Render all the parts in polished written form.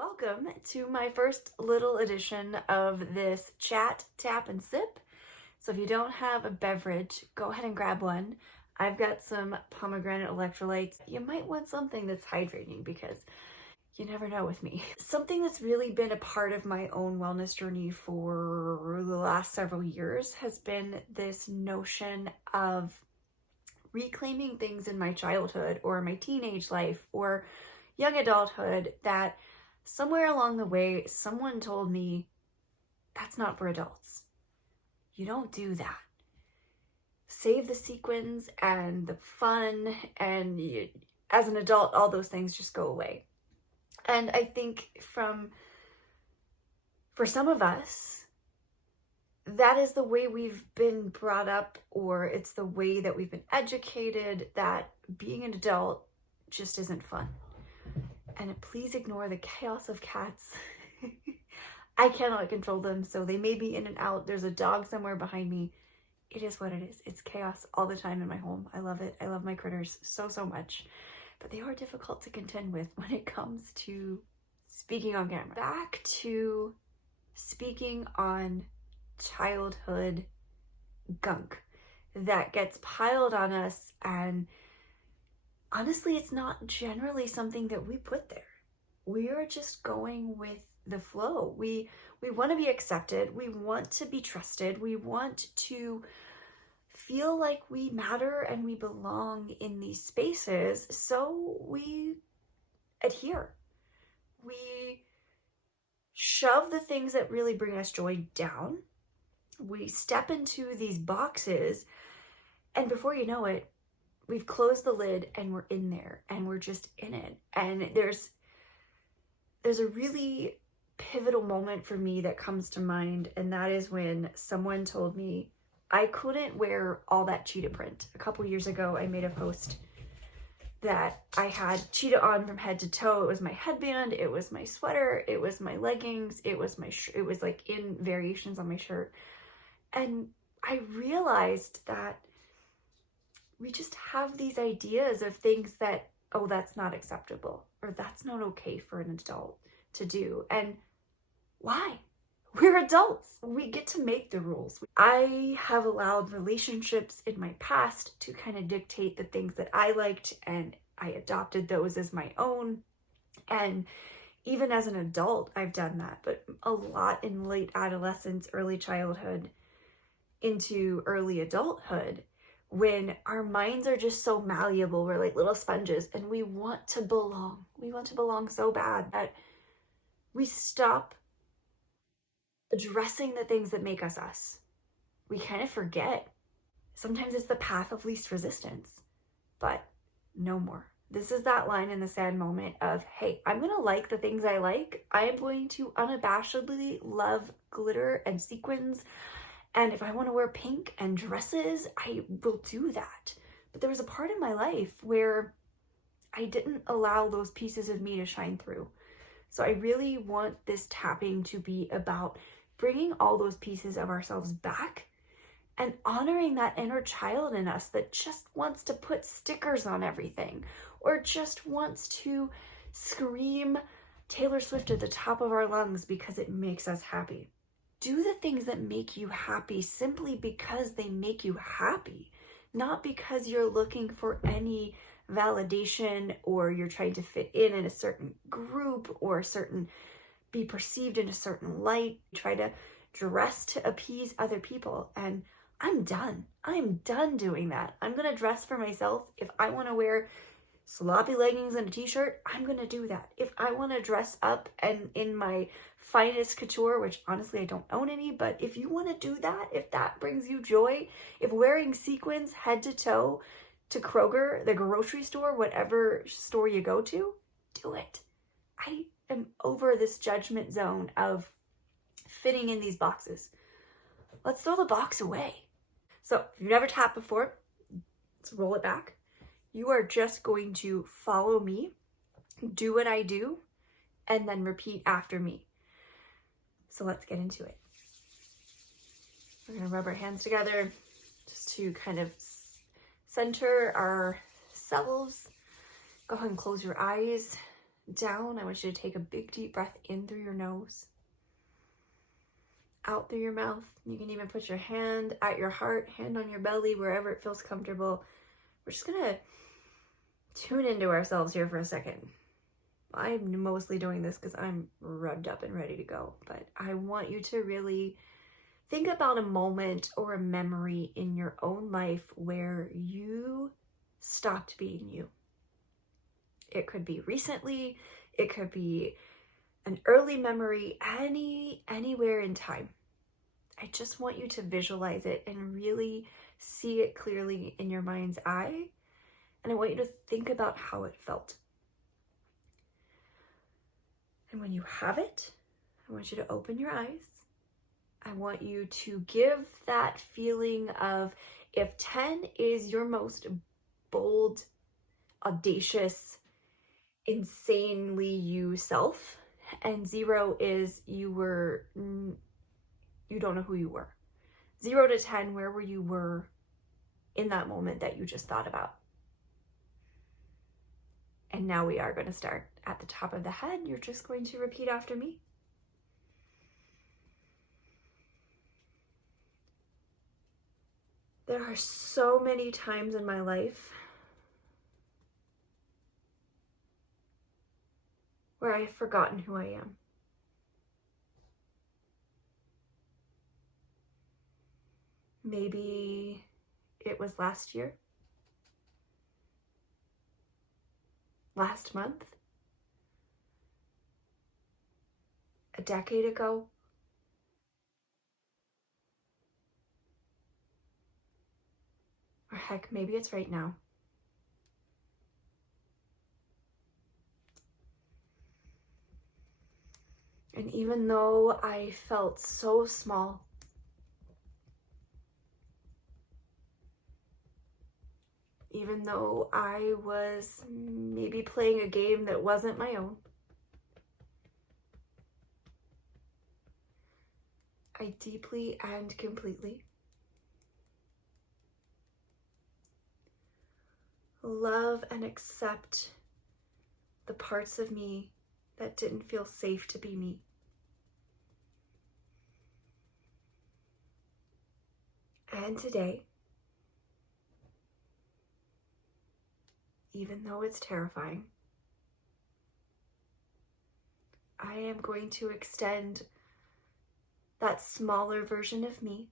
Welcome to my first little edition of this chat, tap, and sip. So if you don't have a beverage, go ahead and grab one. I've got some pomegranate electrolytes. You might want something that's hydrating because you never know with me. Something that's really been a part of my own wellness journey for the last several years has been this notion of reclaiming things in my childhood or my teenage life or young adulthood that somewhere along the way, someone told me, that's not for adults. You don't do that. Save the sequins and the fun, and as an adult, all those things just go away. And I think for some of us, that is the way we've been brought up, or it's the way that we've been educated, that being an adult just isn't fun. And please ignore the chaos of cats. I cannot control them, so they may be in and out. There's a dog somewhere behind me. It is what it is. It's chaos all the time in my home. I love it. I love my critters so much. But they are difficult to contend with when it comes to speaking on camera. Back to speaking on childhood gunk that gets piled on us, and honestly, it's not generally something that we put there. We are just going with the flow. We want to be accepted. We want to be trusted. We want to feel like we matter and we belong in these spaces. So we adhere. We shove the things that really bring us joy down. We step into these boxes, and before you know it, we've closed the lid and we're in there and we're just in it. And there's a really pivotal moment for me that comes to mind, and that is when someone told me I couldn't wear all that cheetah print. A couple years ago, I made a post that I had cheetah on from head to toe. It was my headband, it was my sweater, it was my leggings, it was it was like in variations on my shirt. And I realized that we just have these ideas of things that, oh, that's not acceptable, or that's not okay for an adult to do. And why? We're adults. We get to make the rules. I have allowed relationships in my past to kind of dictate the things that I liked, and I adopted those as my own. And even as an adult, I've done that, but a lot in late adolescence, early childhood, into early adulthood, when our minds are just so malleable. We're like little sponges and we want to belong. We want to belong so bad that we stop addressing the things that make us us. We kind of forget. Sometimes it's the path of least resistance, but no more. This is that line in the sand moment of, hey, I'm going to like the things I like. I am going to unabashedly love glitter and sequins. And if I want to wear pink and dresses, I will do that. But there was a part in my life where I didn't allow those pieces of me to shine through. So I really want this tapping to be about bringing all those pieces of ourselves back and honoring that inner child in us that just wants to put stickers on everything, or just wants to scream Taylor Swift at the top of our lungs because it makes us happy. Do the things that make you happy simply because they make you happy, not because you're looking for any validation, or you're trying to fit in a certain group, or be perceived in a certain light. Try to dress to appease other people. And I'm done. I'm done doing that. I'm going to dress for myself. If I want to wear sloppy leggings and a t-shirt, I'm gonna do that. If I want to dress up and in my finest couture, which honestly I don't own any, but if you want to do that, if that brings you joy, if wearing sequins head to toe to Kroger, the grocery store, whatever store you go to, do it. I am over this judgment zone of fitting in these boxes. Let's throw the box away. So if you've never tapped before, let's roll it back. You are just going to follow me, do what I do, and then repeat after me. So let's get into it. We're going to rub our hands together just to kind of center ourselves. Go ahead and close your eyes. down, I want you to take a big deep breath in through your nose, out through your mouth. You can even put your hand at your heart, hand on your belly, wherever it feels comfortable. We're just gonna tune into ourselves here for a second. I'm mostly doing this because I'm revved up and ready to go, but I want you to really think about a moment or a memory in your own life where you stopped being you. It could be recently, it could be an early memory, anywhere in time. I just want you to visualize it and really see it clearly in your mind's eye. And I want you to think about how it felt. And when you have it, I want you to open your eyes. I want you to give that feeling of, if 10 is your most bold, audacious, insanely you self, and 0 is you don't know who you were. 0 to 10, where were you were in that moment that you just thought about? And now we are going to start at the top of the head. You're just going to repeat after me. There are so many times in my life where I have forgotten who I am. Maybe it was last year, last month, a decade ago, or heck, maybe it's right now. And even though I felt so small, even though I was maybe playing a game that wasn't my own, I deeply and completely love and accept the parts of me that didn't feel safe to be me. And today, even though it's terrifying, I am going to extend that smaller version of me.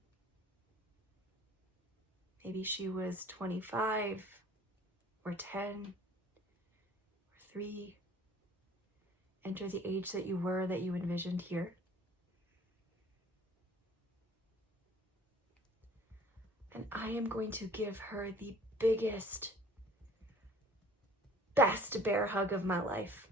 Maybe she was 25 or 10 or 3. Enter the age that you were, that you envisioned here. And I am going to give her the biggest, best bear hug of my life.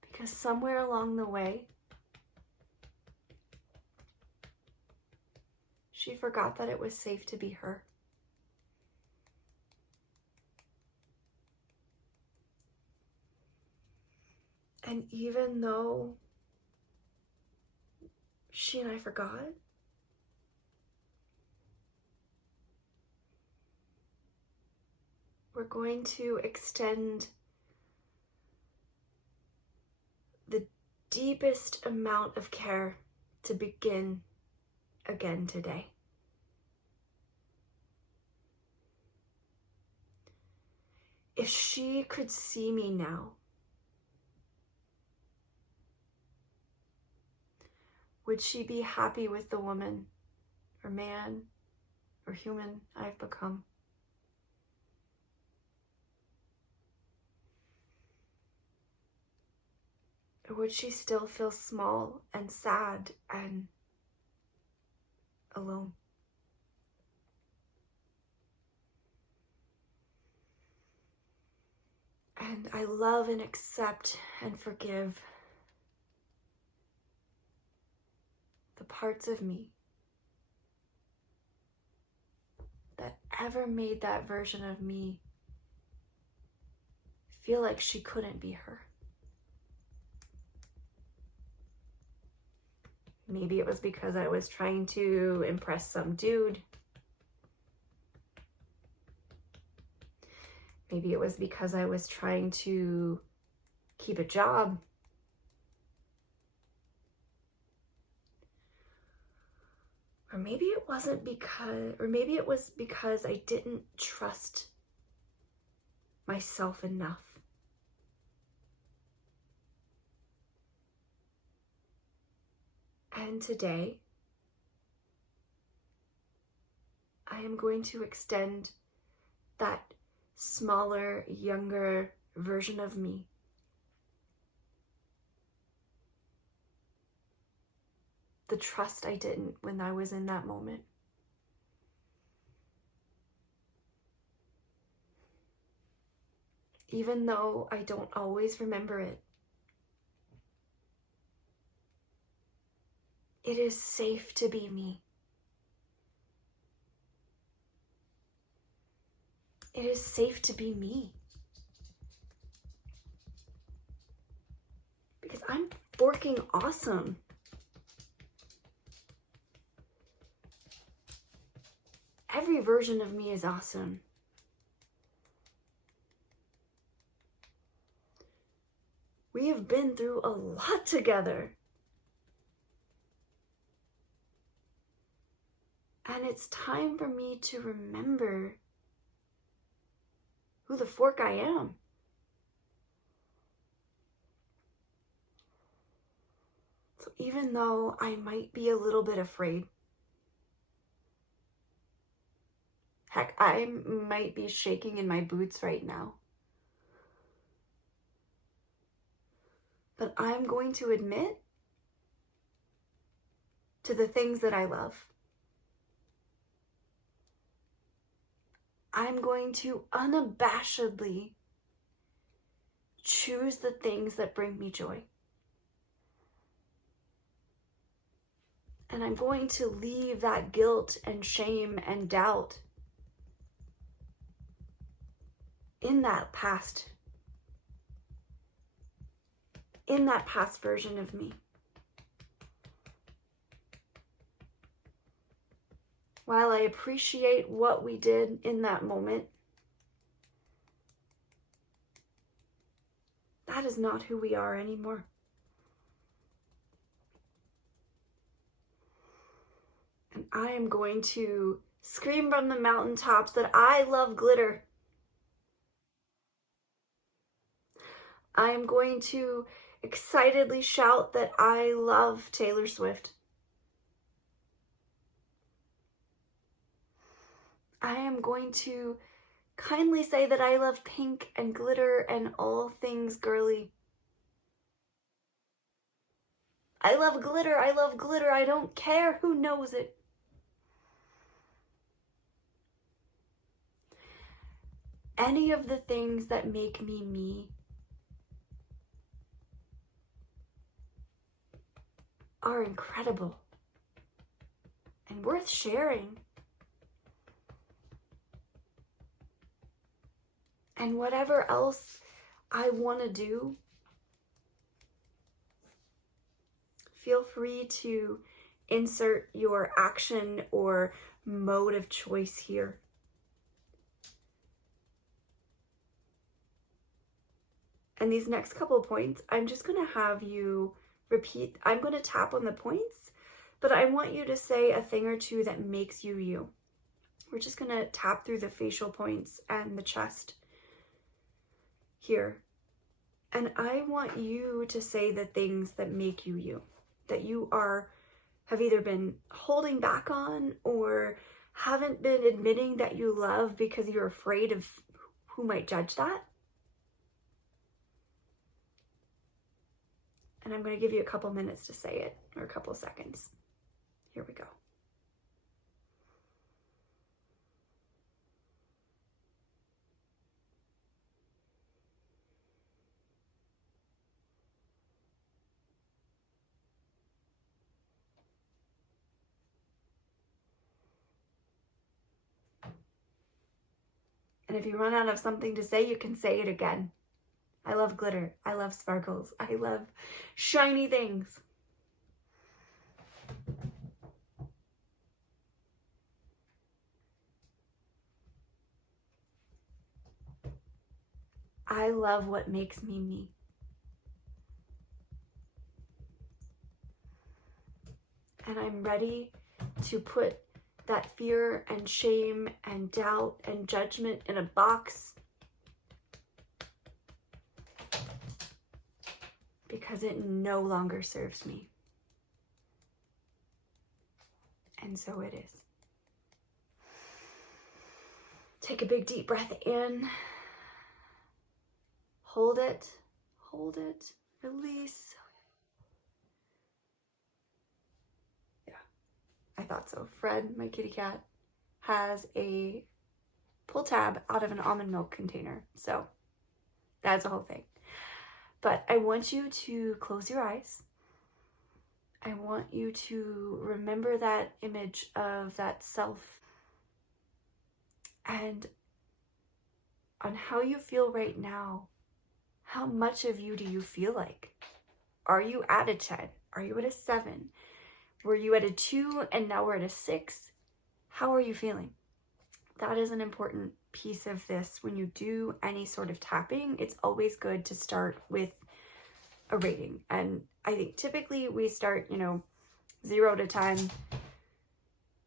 Because somewhere along the way, she forgot that it was safe to be her. And even though she and I forgot, we're going to extend the deepest amount of care to begin again today. If she could see me now, would she be happy with the woman or man or human I've become? Or would she still feel small and sad and alone? And I love and accept and forgive the parts of me that ever made that version of me feel like she couldn't be her. Maybe it was because I was trying to impress some dude. Maybe it was because I was trying to keep a job. Or maybe it wasn't because, or maybe it was because I didn't trust myself enough. And today, I am going to extend that smaller, younger version of me the trust I didn't when I was in that moment. Even though I don't always remember it, it is safe to be me. It is safe to be me. Because I'm forking awesome. Every version of me is awesome. We have been through a lot together. And it's time for me to remember who the fork I am. So even though I might be a little bit afraid, heck, I might be shaking in my boots right now, but I'm going to admit to the things that I love. I'm going to unabashedly choose the things that bring me joy. And I'm going to leave that guilt and shame and doubt in that past version of me. While I appreciate what we did in that moment, that is not who we are anymore. And I am going to scream from the mountaintops that I love glitter. I am going to excitedly shout that I love Taylor Swift. I am going to kindly say that I love pink and glitter and all things girly. I love glitter, I love glitter, I don't care who knows it. Any of the things that make me me are incredible and worth sharing. And whatever else I want to do, feel free to insert your action or mode of choice here. And these next couple of points, I'm just going to have you repeat. I'm going to tap on the points, but I want you to say a thing or two that makes you you. We're just going to tap through the facial points and the chest here. And I want you to say the things that make you you, that you have either been holding back on or haven't been admitting that you love because you're afraid of who might judge that. And I'm going to give you a couple minutes to say it, or a couple seconds. Here we go. And if you run out of something to say, you can say it again. I love glitter. I love sparkles. I love shiny things. I love what makes me me. And I'm ready to put that fear and shame and doubt and judgment in a box because it no longer serves me. And so it is. Take a big deep breath in. Hold it, release. Yeah, I thought so. Fred, my kitty cat, has a pull tab out of an almond milk container. So that's a whole thing. But I want you to close your eyes. I want you to remember that image of that self and on how you feel right now. How much of you do you feel like? Are you at a 10? Are you at a 7? Were you at a 2 and now we're at a 6? How are you feeling? That is an important piece of this. When you do any sort of tapping, it's always good to start with a rating. And I think typically we start, 0 to 10.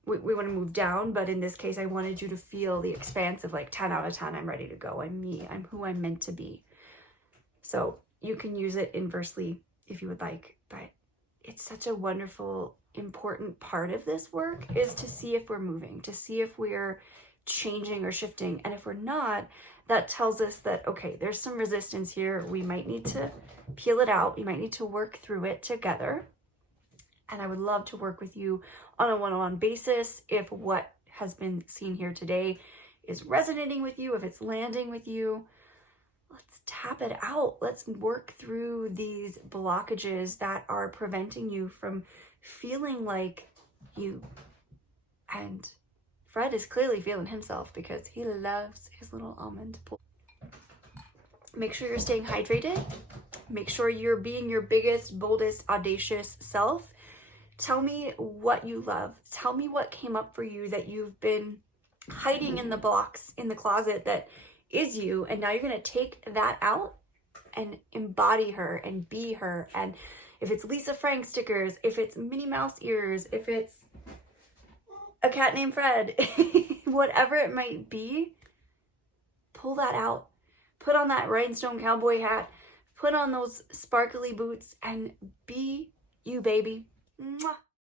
We want to move down, but in this case, I wanted you to feel the expanse of like 10 out of 10. I'm ready to go. I'm me. I'm who I'm meant to be. So you can use it inversely if you would like, but it's such a wonderful, important part of this work is to see if we're moving, to see if we're changing or shifting. And if we're not, that tells us that, okay, there's some resistance here. We might need to peel it out. We might need to work through it together. And I would love to work with you on a one-on-one basis if what has been seen here today is resonating with you, if it's landing with you. Let's tap it out. Let's work through these blockages that are preventing you from feeling like you. And Fred is clearly feeling himself because he loves his little almond pool. Make sure you're staying hydrated. Make sure you're being your biggest, boldest, audacious self. Tell me what you love. Tell me what came up for you that you've been hiding in the box in the closet that is you, and now you're going to take that out and embody her and be her. And if it's Lisa Frank stickers, if it's Minnie Mouse ears, if it's a cat named Fred, whatever it might be, pull that out. Put on that rhinestone cowboy hat, put on those sparkly boots, and be you, baby. Mwah.